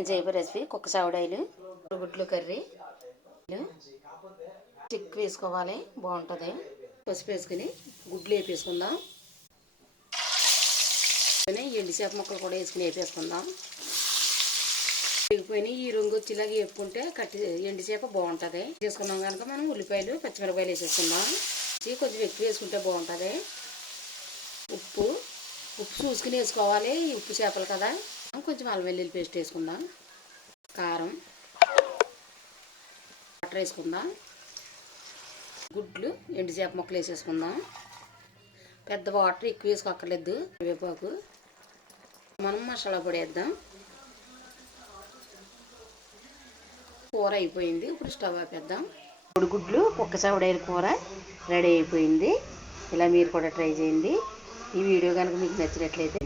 నేను చేయబోయే రెసిపీ కుక్క చావడాయిలు గుడ్లు కర్రీ. చిక్ వేసుకోవాలి, బాగుంటుంది. పసుపు వేసుకుని గుడ్లు వేపేసుకుందాం. ఎండిచేప ముక్కలు కూడా వేసుకుని వేపేసుకుందాం. వేగిపోయి ఈ రంగు వచ్చేలాగా వేపుకుంటే ఎండిచేప బాగుంటుంది. చేసుకున్నాం కనుక మనం ఉల్లిపాయలు పచ్చిమిరపాయలు వేసేసుకుందాం. కొంచెం ఎక్కువ వేసుకుంటే బాగుంటుంది. ఉప్పు చూసుకుని వేసుకోవాలి, ఉప్పు చేపలు కదా. కొంచెం అల్లం వెల్లుల్లి పేస్ట్ వేసుకుందాం. కారం, వాటర్ వేసుకుందాం. గుడ్లు ఎండుచేప ముక్కలు వేసేసుకుందాం. పెద్ద వాటర్ ఎక్కువ వేసుకోక్కర్లేదు. కరివేపాకు, మనం మసాలా పొడి వేద్దాం. కూర అయిపోయింది. ఇప్పుడు స్టవ్ ఆపేద్దాం. గుడ్లు కుక్క చావడాయిల కూర రెడీ అయిపోయింది. ఇలా మీరు కూడా ట్రై చేయండి. ఈ వీడియో కనుక మీకు నచ్చినట్లయితే